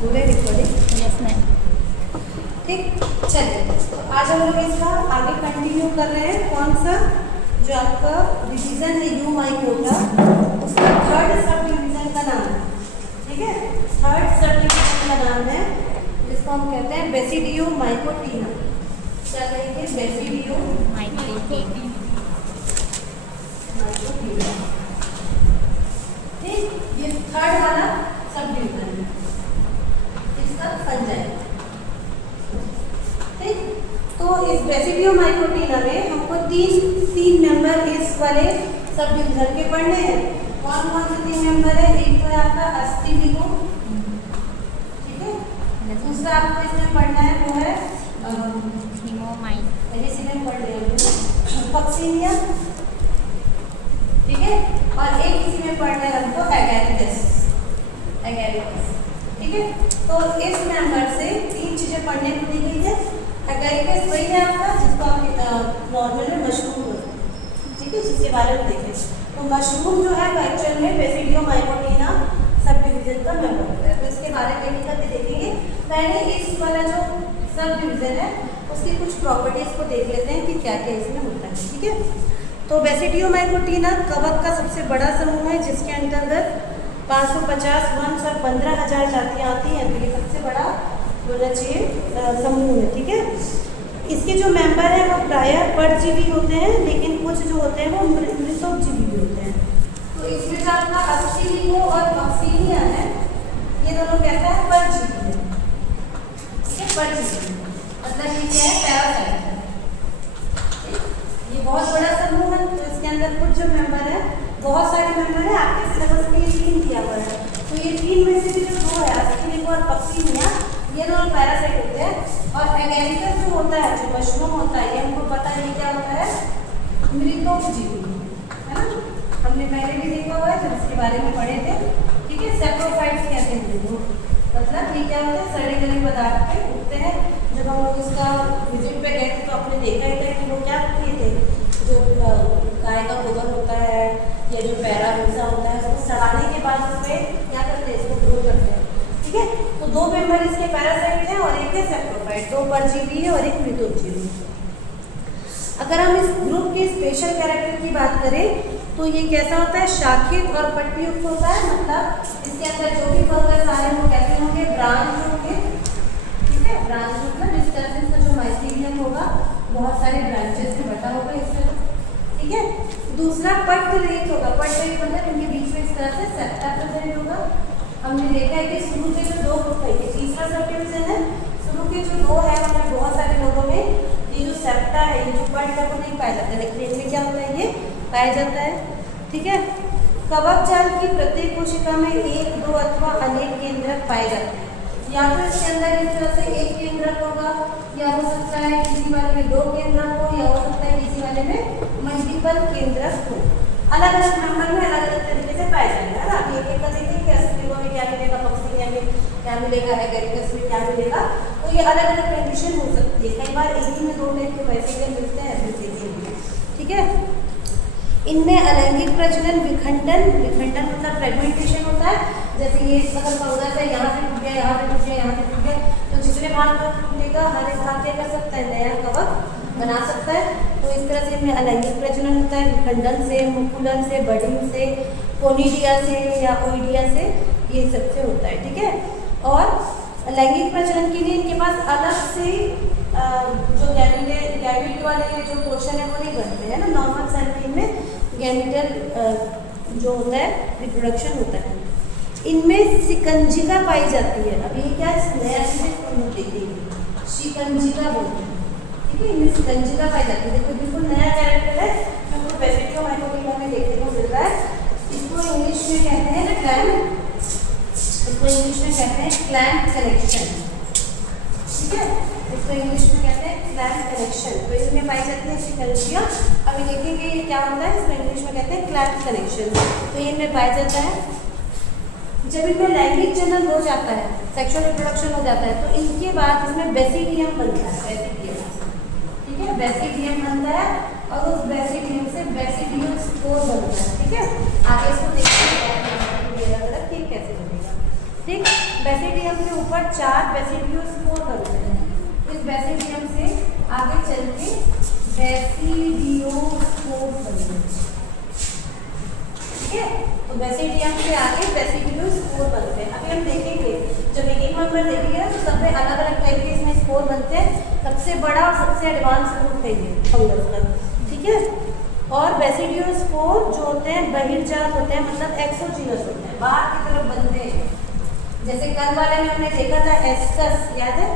हो गए recording? Yes ma'am. ठीक, चलिए तो आज हम लोग इसका आगे कंटिन्यू कर रहे हैं। कौन सा? जो आपका डिवीजन है यू माइकोटा, उसका थर्ड सब डिवीजन का नाम है। ठीक है, थर्ड सब डिवीजन का नाम है जिसको हम कहते हैं बेसिडियो माइकोटीना। क्या कहेंगे? बेसिडियो माइकोटीना। ठीक, ये थर्ड वाला सब डिवीजन है, इसका फंजाई। ठीक, तो इस बेसिडियो माइकोटीना में हमको तीन मेंबर इस वाले सब डिवीजन के पढ़ने हैं। कौन कौन से 3 मेंबर है? एक तो है आपका अस्टिडियो, ठीक है, दूसरा आपको इसमें पढ़ना है वो है हीमोमाइन। पेनिसिलिन पढ़ लिया, कॉक्सीनिया, ठीक है, और एक इसी में पढ़ना है हमको एगैरिकस। ठीक है, तो इस मेंबर से 3 चीजें पढ़ने को दी गई है। एगैरिकस वही है आपका जिसको आप नॉर्मल में मशरूम बोलते हैं, ठीक है, जिसके बारे में देखें। तो मशरूम जो है वो एक्चुअल में बेसिडियो माइकोटीना सब डिवीजन का मेंबर होता है। तो इसके बारे में टेक्निकल भी देखेंगे। पहले इस वाला जो सब डिवीजन है उसकी कुछ प्रॉपर्टीज को देख लेते हैं कि क्या क्या इसमें होता है। ठीक है, तो बेसिडियो माइकोटीना कवक का सबसे बड़ा समूह है जिसके अंतर्गत 550 वंश और 15,000 जातियाँ आती हैं। तो ये सबसे बड़ा होना चाहिए समूह है। ठीक है, इसके जो मेंबर हैं वो प्रायः परजीवी होते हैं, लेकिन कुछ जो होते हैं वो मृतोपजीवी भी होते हैं। तो इसमें जो आपका अस्टिडियो और कॉक्सीनिया है, ये दोनों कहता है परजीवी है। ठीक है, परजीवी मतलब ये क्या है? पैरासाइट है। ये बहुत बड़ा समूह है। तो इसके अंदर कुछ जो मेंबर है, बहुत सारे मेंबर है, आपके सिलेबस में ये 3 दिया हुआ है। तो ये 3 में से जो 2 है अस्टिडियो और कॉक्सीनिया, ये दोनों पैरासाइट होते हैं। और एगैरिकस जो होता है, जो मशरूम होता है, ये हमको पता है क्या होता है? मृतोपजीवी है ना। हमने पहले भी देखा हुआ है जब इसके बारे में पढ़े थे। ठीक है, सेप्रोफाइट्स कहते हैं इनको। मतलब ये क्या होता है? सड़े गले पदार्थ पे उगते हैं। जब हम लोग उसका विजिट पे गए थे तो आपने देखा ही था कि वो क्या किए थे, जो गाय का गोबर होता है या जो पैरा भूसा होता है उसको सड़ाने के बाद उसमें क्या करते हैं? इसको ग्रो करते हैं। ठीक है, तो 2 मेंबर इसके पैरासाइट हैं और एक है सेप्रोफाइट। 2 परजीवी है और एक मृतोपजीवी। अगर हम इस ग्रुप के स्पेशल कैरेक्टर की बात करें तो ये कैसा होता है? शाखित और पट्टीयुक्त होता है। मतलब इसके अंदर जो भी फंगस आ रहे हैं वो कैसे होंगे? ब्रांच होंगे। ठीक है, ब्रांच मतलब इस तरह से इसका जो माइसीलियम होगा बहुत सारे ब्रांचेस में बटा होगा इससे। ठीक है, दूसरा पट्ट रहित होगा। पट्ट रहित मतलब इनके बीच में इस तरह से सेप्टा प्रेजेंट होगा। हमने देखा है कि शुरू के जो 2 ग्रुप है, ये तीसरा सब डिवीजन है। शुरू के जो 2 है उनमें बहुत सारे लोगों में ये जो सेप्टा है, ये जो पट्ट है वो नहीं पाया जाता है, लेकिन इनमें क्या होता है? ये पाया जाता है। ठीक है, कवक जाल की प्रत्येक कोशिका में 1, 2 अथवा अनेक केंद्रक पाए जाते हैं। या तो इसके अंदर इस तरह से 1 केंद्रक होगा, या हो सकता है किसी वाले में 2 केंद्रक हो, या हो सकता है किसी वाले में मल्टीपल केंद्रक हो। अलग अलग नंबर में अलग अलग तरीके से पाए जाएंगे। है ना, आप एक का देखेंगे अस्टिडियो में क्या मिलेगा, कॉक्सीनिया में क्या मिलेगा, एगैरिकस में क्या मिलेगा। तो ये अलग अलग कंडीशन हो सकती है। कई बार एक ही में 2 टाइप के वैसे मिलते हैं, ऐसे चीजें। ठीक है, इनमें अलैंगिक प्रजनन, विखंडन मतलब फ्रेगमेंटेशन होता है। जैसे ये अगर फंगस है, यहाँ से टूट गया, यहाँ से टूट गया, यहाँ से टूट गया, तो जितने भाग का टूटेगा हर एक भाग क्या कर सकता है? नया कवक बना सकता है। तो इस तरह से इनमें अलैंगिक प्रजनन होता है, विखंडन से, मुकुलन से, बडिंग से, कोनिडिया से या ओइडिया से, ये सबसे होता है। ठीक है, और लैंगिक प्रजनन के लिए इनके पास अलग से जो गैमिट वाले जो पोर्शन है वो नहीं बनते हैं ना। नॉर्मल सेल में गैमिटल जो होता है रिप्रोडक्शन होता है। इनमें सिकंजिका पाई जाती है। अब ये क्या नया शिकंजिका बोलते हैं। ठीक है, इनमें सिकंजिका पाई जाती है। देखो बिल्कुल नया कैरेक्टर है, हमको बेसिडियो माइकोटीना में देखने को मिल रहा है। इसको इंग्लिश में कहते हैं ना क्लैम्प, इसको इंग्लिश में कहते हैं क्लैम्प कनेक्शन। ठीक है, इसको इंग्लिश में कहते हैं क्लैम्प कनेक्शन। तो इसमें पाई जाती है शिकंजिया। अभी देखेंगे ये क्या होता है, इसमें इंग्लिश में कहते हैं क्लैम्प कनेक्शन। तो ये इनमें पाया जाता है। जब इनमें लैंगिक जनन हो जाता है, सेक्सुअल रिप्रोडक्शन हो जाता है, तो इनके बाद इसमें बेसिडियम बनता है। ठीक है, बेसिडियम बनता है और उस बेसिडियम से बेसिडियो स्पोर बनता है। ठीक है, आगे इसको देखते हैं कैसे बनेगा। ठीक, बेसिडियम के ऊपर 4 बेसिडियोस्पोर बनते हैं। इस बेसिडियम से आगे चल के बेसिडियोस्पोर बनते हैं। ठीक है, तो बेसिडियम से आगे बेसिडियोस्पोर बनते हैं। अभी हम देखेंगे, जब एक नंबर देखेंगे ना तो सब में अलग अलग टाइप के इसमें स्पोर बनते हैं। सबसे बड़ा और सबसे एडवांस ग्रुप है ये फंगस का। ठीक है, और बेसिडियोस्पोर जो होते हैं बहिर्जात होते हैं, मतलब एक्सोजीनस होते हैं, बाहर की तरफ बनते हैं। जैसे कल वाले में हमने देखा था एस्कस, याद है?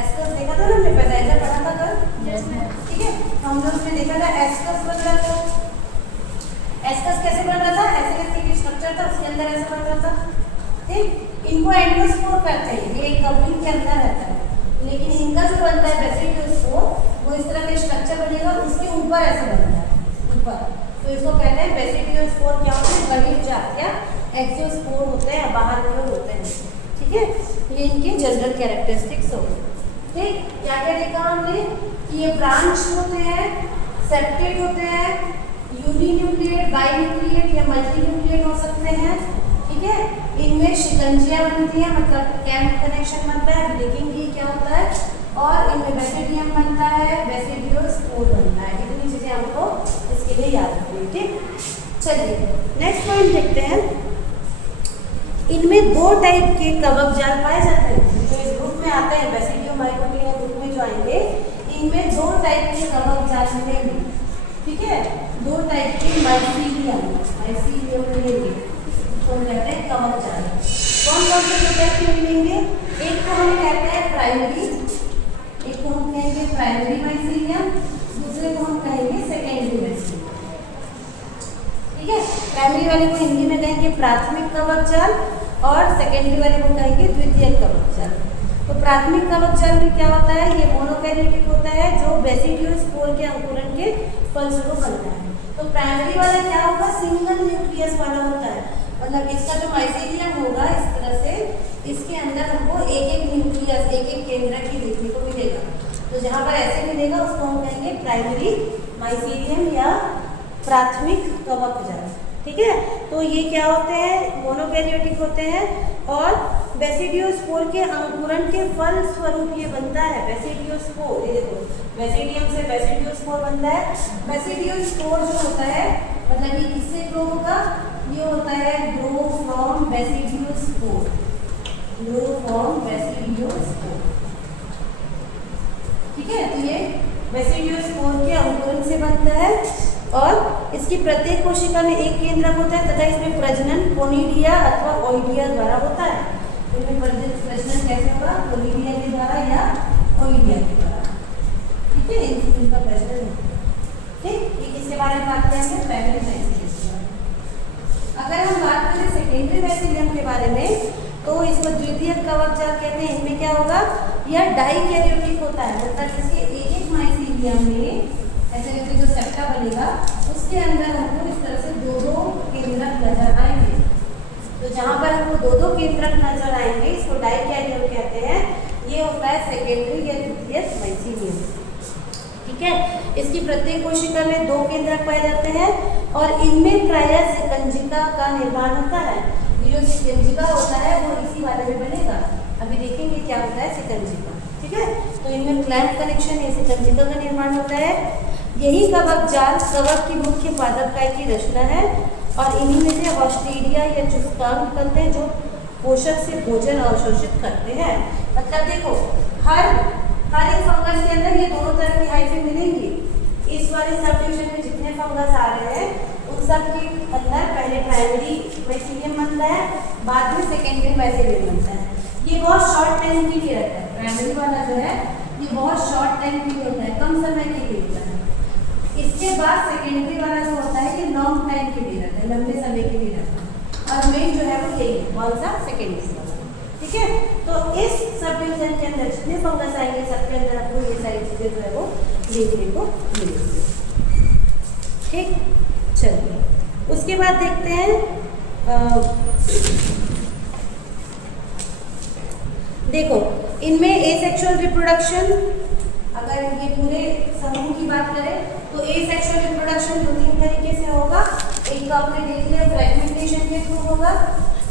एस्कस देखा था ना हमने, पैराइजर पढ़ा था कल। ठीक है, हम लोग ने देखा था एस्कस बन रहा था। एस्कस कैसे बन रहा था? ऐसे करके स्ट्रक्चर था, उसके अंदर ऐसे बन रहा था। ठीक, इनको एंडोस्पोर कहते हैं, ये एक कवरिंग के अंदर रहता है। लेकिन इनका जो बनता है बेसिडियोस्पोर, वो इस तरह के स्ट्रक्चर बनेगा, उसके ऊपर ऐसे बनता है ऊपर, तो इसको कहते हैं बेसिडियोस्पोर। क्या होते हैं? बहिर्जात या एक्सोस्पोर होते हैं, बाहर की ओर होते हैं। ठीक है, ये इनके जनरल कैरेक्टरिस्टिक्स हो गए। ठीक, क्या क्या देखा हमने कि ये ब्रांच होते हैं, सेप्टेट होते हैं, यूनिन्यूक्लिएट, बाइन्यूक्लिएट या मल्टीन्यूक्लिएट हो सकते हैं। ठीक है, इनमें शिकंजिया बनती है, मतलब कैम्प कनेक्शन बनता है, देखेंगे क्या होता है। और इनमें बेसिडियम बनता है, बेसिडियोस्पोर बनता है। इतनी चीजें हमको इसके लिए याद रखनी। ठीक, चलिए नेक्स्ट पॉइंट देखते हैं। इनमें 2 टाइप के कवक जाल पाए जाते हैं जो इस ग्रुप में आते हैं, बेसिडियो माइकोटिया ग्रुप में जो आएंगे, इनमें 2 टाइप के कवक जाल मिलेंगे। ठीक है, 2 टाइप के माइसीलियम मिलेंगे, तो कहते हैं कवक जाल। कौन कौन से 2 टाइप के मिलेंगे? एक को हम कहते हैं प्राइमरी, एक को हम कहेंगे प्राइमरी माइसीलियम, दूसरे को हम कहेंगे सेकेंडरी माइसीलियम। ठीक है, प्राइमरी वाले को हिंदी में कहेंगे प्राथमिक कवक जाल और सेकेंडरी वाले को कहेंगे द्वितीयक कवक जाल। तो प्राथमिक कवक जाल में क्या होता है? ये मोनोकैरियोटिक होता है, जो बेसिडियोस्पोर के अंकुरण के फलस्वरूप बनता है। तो प्राइमरी वाला क्या होगा? सिंगल न्यूक्लियस वाला होता है, मतलब इसका जो माइसीलियम होगा इस तरह से, इसके अंदर हमको एक न्यूक्लियस, एक केंद्रक ही देखने को मिलेगा। तो जहाँ पर ऐसे मिलेगा उसको हम कहेंगे प्राइमरी माइसीलियम या प्राथमिक कवक जाल। ठीक है, तो ये क्या होते हैं? मोनोकैरियोटिक होते हैं और बेसिडियोस्पोर के अंकुरण के फल स्वरूप ये बनता है बेसिडियोस्पोर। ये देखो, बेसिडियम से बेसिडियोस्पोर बनता है। बेसिडियोस्पोर जो होता है, मतलब ये किससे ग्रो होगा? ये होता है grow from basidiospore, grow from basidiospore. ठीक है, तो ये बेसिडियोस्पोर के अंकुरण से बनता है और इसकी प्रत्येक कोशिका में एक केंद्रक होता है तथा इसमें प्रजनन कोनिडिया अथवा ओइडिया द्वारा होता है। इसमें प्रजनन कैसे होगा? कोनिडिया के द्वारा या ओइडिया के द्वारा। ठीक है, इनका प्रजनन होता है। ठीक, ये किसके बारे में बात करेंगे? प्राइमरी माइसीलियम के बारे में। अगर हम बात करें सेकेंडरी माइसीलियम के बारे में, तो इसको द्वितीयक कवक जाल कहते हैं। इनमें क्या होगा? यह डाइकैरियोटिक होता है, मतलब इसके एक माइसीलियम में ऐसे करके जो सेप्टा बनेगा उसके अंदर हमको इस तरह से 2 केंद्रक नजर आएंगे। तो जहाँ पर हमको 2 केंद्रक नजर आएंगे, इसको डाइकैरियोट कहते हैं। ये होता है सेकेंडरी या द्वितीयक माइसीलियम। ठीक है, इसकी प्रत्येक कोशिका में 2 केंद्रक पाए जाते हैं और इनमें प्रायः सिकंजिका का निर्माण होता है। ये जो सिकंजिका होता है वो इसी वाले में बनेगा। अभी देखेंगे क्या होता है सिकंजिका। ठीक है, तो इनमें क्लैंप कनेक्शन या सिकंजिका का निर्माण होता है। यही कवक जाल कवक की मुख्य पादप काय की रचना है और इन्हीं में से ऑस्ट्रेलिया या चुस्कांग निकलते हैं जो पोषक से भोजन अवशोषित करते हैं। मतलब देखो, हर एक फंगस के अंदर ये दोनों तरह की हाइफे मिलेंगी। इस वाले सब डिवीजन में जितने फंगस आ रहे हैं उन सब के अंदर पहले प्राइमरी माइसीलियम बनता है, बाद में सेकेंडरी माइसीलियम बनता है। ये बहुत शॉर्ट टाइम के लिए रहता है। प्राइमरी वाला जो है ये बहुत शॉर्ट टाइम के लिए होता है, कम समय के लिए होता है। इसके बाद सेकेंडरी वाला जो होता है ये लॉन्ग टाइम के लिए रहता है, लंबे समय के लिए रहता है। और मेन जो है वो यही है, कौन सा? सेकेंडरी वाला। ठीक है, तो इस सब डिवीजन के अंदर जितने फंगस आएंगे सबके अंदर आपको ये सारी चीजें जो है वो देखने को मिलेंगी। ठीक, चलिए उसके बाद देखते हैं देखो, इनमें एसेक्सुअल रिप्रोडक्शन, अगर ये पूरे समूह की बात करें तो एसेक्सुअल रिप्रोडक्शन 2-3 तरीके से होगा। एक तो आपने देख लिया फ्रेगमेंटेशन के थ्रू होगा।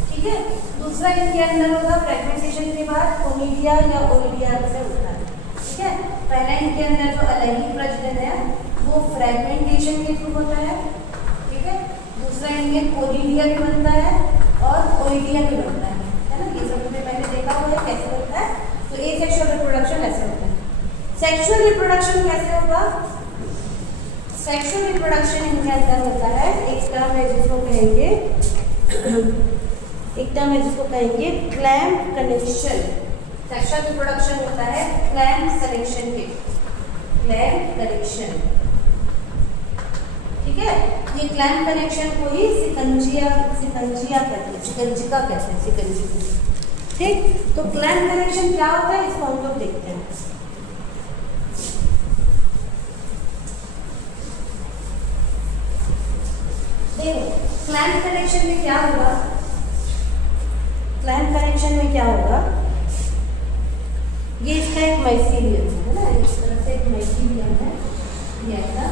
ठीक ठीक है। दूसरा इनके अंदर होगा फ्रेगमेंटेशन के बाद कोनिडिया या ओनिडिया से होता है, ठीक है। पहला इनके अंदर जो अलैंगिक प्रजनन है वो फ्रेगमेंटेशन के थ्रू होता है, ठीक है। दूसरा इनमें कोनिडिया भी बनता है और ओनिडिया भी बनता है ना। ये सब हमने पहले देखा हुआ है कैसे होता है। तो एसेक्सुअल रिप्रोडक्शन ऐसे होता है। सेक्सुअल रिप्रोडक्शन कैसे होगा? सेक्सुअल रिप्रोडक्शन इनके अंदर होता है, एक टर्म है जिसको कहेंगे क्लैम्प कनेक्शन। सेक्सुअल रिप्रोडक्शन होता है क्लैम्प कनेक्शन के, क्लैम्प कनेक्शन, ठीक है। ये क्लैम्प कनेक्शन को ही सिकंजिया कहते हैं, सिकंजिका कहते हैं, सिकंजी को, ठीक। तो क्लैम्प कनेक्शन क्या होता है इसको हम लोग देखते हैं। देखो क्लैम्प कनेक्शन में क्या होगा, क्लैम्प कनेक्शन में क्या होगा, ये इसका एक माइसीलियम है ना, इस तरह से एक माइसीलियम है ये ऐसा,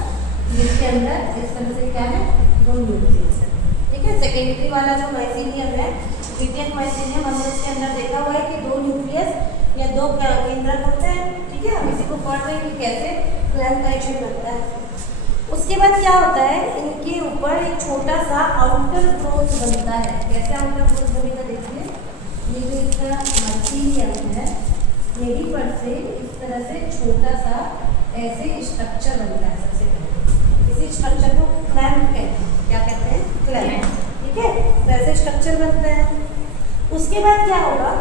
जिसके अंदर इस तरह से क्या है, दो न्यूक्लियस है, ठीक है। सेकेंडरी वाला जो माइसीलियम है, द्वितीयक माइसीलियम, हमने इसके अंदर देखा हुआ है कि दो न्यूक्लियस या दो केंद्रक होते हैं, ठीक है। हम इसी को पढ़ रहे हैं कि कैसे क्लैम्प कनेक्शन बनता है। उसके बाद क्या होता है, इनके ऊपर एक छोटा सा आउटर ग्रोथ बनता है। कैसे आउटर ग्रोथ बनेगा देखिए, ये जो इसका माइसीलियम है यही पर से इस तरह से छोटा सा ऐसे स्ट्रक्चर बनता है। सबसे पहले इसी स्ट्रक्चर को क्लैम्प कहते हैं। क्या कहते हैं? क्लैम्प, ठीक है। तो ऐसे स्ट्रक्चर बनता है। उसके बाद क्या होगा,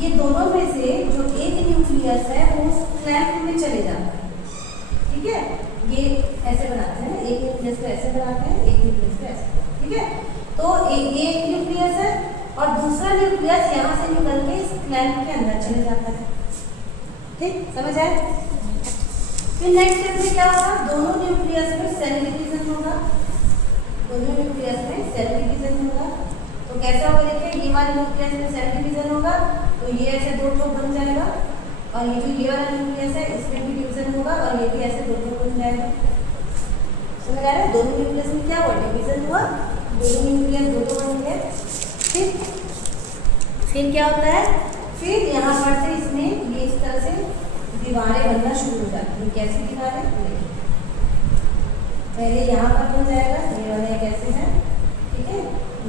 ये दोनों में से जो एक न्यूक्लियस है वो उस क्लैम्प में चले जाता है, ठीक है। ये ऐसे बनाते हैं, एक न्यूक्लियस को ऐसे बनाते हैं, एक न्यूक्लियस को ऐसे, ठीक है। तो ये एक न्यूक्लियस है और दूसरा न्यूक्लियस यहाँ से निकल के इस क्लैम्प के अंदर चले जाता है, ठीक, समझ आए। फिर नेक्स्ट स्टेप में क्या होगा, दोनों न्यूक्लियस में सेल डिवीजन होगा, दोनों न्यूक्लियस में सेल डिवीजन होगा। तो कैसा होगा देखिए, ये वाले न्यूक्लियस में सेल डिवीजन होगा तो ये ऐसे दो ठोक बन जाएगा, और ये जो ये वाला न्यूक्लियस है इसमें भी डिवीजन होगा और ये भी ऐसे दो ठोक बन जाएगा। समझ आ रहा है, दोनों न्यूक्लियस में क्या हुआ, डिवीजन हुआ, दोनों न्यूक्लियस दो बन गए, ठीक। फिर क्या होता है, फिर यहाँ पर से इसमें ये इस तरह से दीवारें बनना शुरू हो जाती हैं। कैसी दीवारें, पहले यहाँ पर बन जाएगा, ये वाला एक ऐसे है, ठीक है,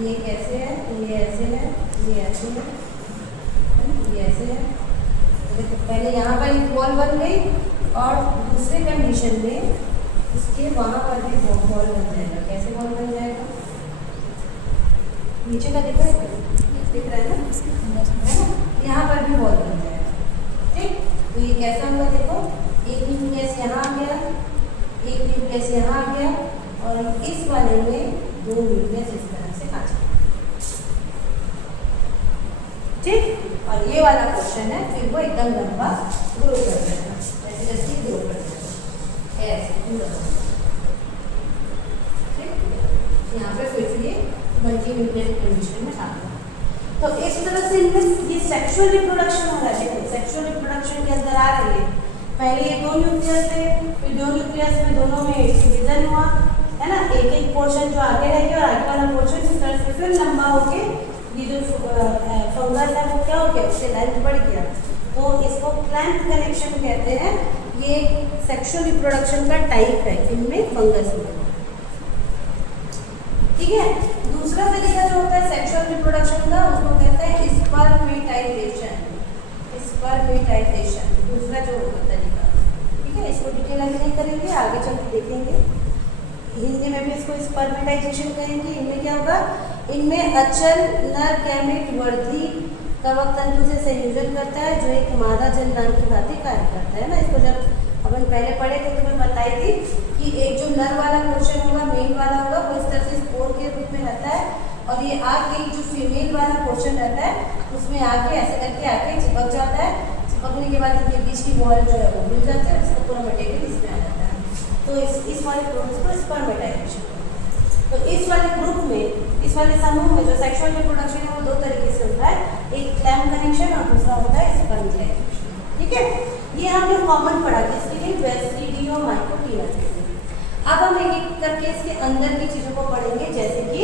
ये कैसे है, ये ऐसे है, ये ऐसे है, ये ऐसे है। देखो पहले यहाँ पर एक वॉल बन गई और दूसरे कंडीशन में उसके वहाँ पर भी वॉल बन जाएगा। कैसे वॉल बन जाएगा, नीचे का दिख रहा है ना, यहाँ पर भी वॉल बन जाएगा, ठीक। तो ये कैसा हुआ देखो, एक न्यूक्लियस यहाँ आ गया, एक न्यूक्लियस यहाँ आ गया और इस वाले में दो न्यूक्लियस इस तरह से आ जाए, ठीक। और ये वाला क्वेश्चन है, फिर वो एकदम लंबा ग्रो कर जाएगा, ऐसे जैसे ग्रो कर जाएगा ऐसे पूरा, ठीक। यहाँ पे फिर से ये मल्टी न्यूक्लियर कंडीशन में आ गया। तो इस तरह से इनमें ये सेक्सुअल रिप्रोडक्शन हो रहा है। सेक्सुअल रिप्रोडक्शन के अंदर आ रही है, पहले ये दो न्यूक्लियस थे, फिर दो न्यूक्लियस में दोनों में डिवीजन हुआ, है ना। एक एक पोर्शन जो आगे रह गया और आगे वाला पोर्शन इस तरह से फिर लंबा होके ये जो फंगस है वो क्या हो गया, उससे लेंथ बढ़ गया। तो इसको क्लैम्प कनेक्शन कहते हैं। ये सेक्सुअल रिप्रोडक्शन का टाइप है इनमें, फंगस में, ठीक है। दूसरा तरीका जो होता है सेक्सुअल रिप्रोडक्शन का, उसको कहते हैं स्पर्मेटाइजेशन, स्पर्मेटाइजेशन दूसरा जो होता है तरीका, ठीक है। इसको डिटेल अभी नहीं करेंगे, आगे चल के देखेंगे। हिंदी में भी इसको स्पर्मेटाइजेशन कहेंगे। इनमें क्या होगा, इनमें अचल नर गैमेट वर्धी कवक तंतु से संयोजन करता है, जो एक मादा जननांग की भांति कार्य करता है ना। इसको जब अपन पहले पढ़े थे तो मैं बताई थी कि एक जो नर वाला पोर्शन होगा, मेल वाला होगा, वो इस तरह से स्पोर के रूप में रहता है, और ये आके जो फीमेल वाला पोर्शन रहता है उसमें आके ऐसे करके आके चिपक जाता है। चिपकने के बाद इनके बीच की वॉल जो है वो मिल जाती है, उसका पूरा मटेरियल इसमें आ जाता है। तो इस वाले प्रोसेस को स्पर्मेटाइजेशन। तो इस वाले ग्रुप में, इस वाले समूह में जो सेक्सुअल रिप्रोडक्शन है वो दो तरीके से होता है, एक क्लैम्प कनेक्शन और दूसरा होता है स्पर्मेटाइजेशन, ठीक है। ये हमने कॉमन पढ़ा था, इसके लिए बेस्टिडियोमाइकोटिया। अब हम एक एक करके इसके अंदर की चीज़ों को पढ़ेंगे, जैसे कि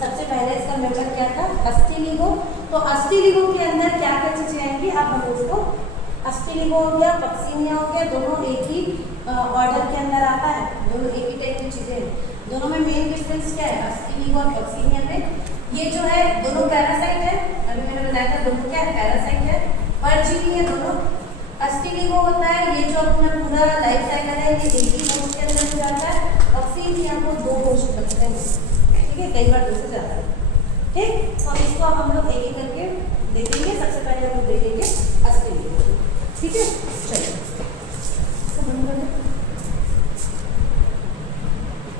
सबसे पहले इसका मेंबर क्या था, अस्थिलिंगो। तो अस्थिलिंगो के अंदर क्या क्या चीजें आएंगी, अब हम उसको अस्थिलिंगो हो गया, पक्सिनिया हो गया, दोनों एक ही ऑर्डर के अंदर आता है, दोनों एक ही टाइप की चीजें हैं। दोनों में मेन डिफरेंस क्या है, अस्थिलिंगो और पक्सिनिया में, ये जो है दोनों पैरासाइट है, अभी मैंने बताया था दोनों क्या है, पैरासाइट है, परजीवी है दोनों। अस्थिलिंगो होता है ये जो अपना पूरा लाइफ साइकिल है, ये एक ही कोष के अंदर हो जाता है, पक्सिनिया को दो कोष बनते हैं, ठीक है, कई बार दो से ज्यादा। ठीक, तो इसको अब हम लोग एक एक करके देखेंगे। सबसे पहले हम लोग देखेंगे अस्थिलिंगो, ठीक है।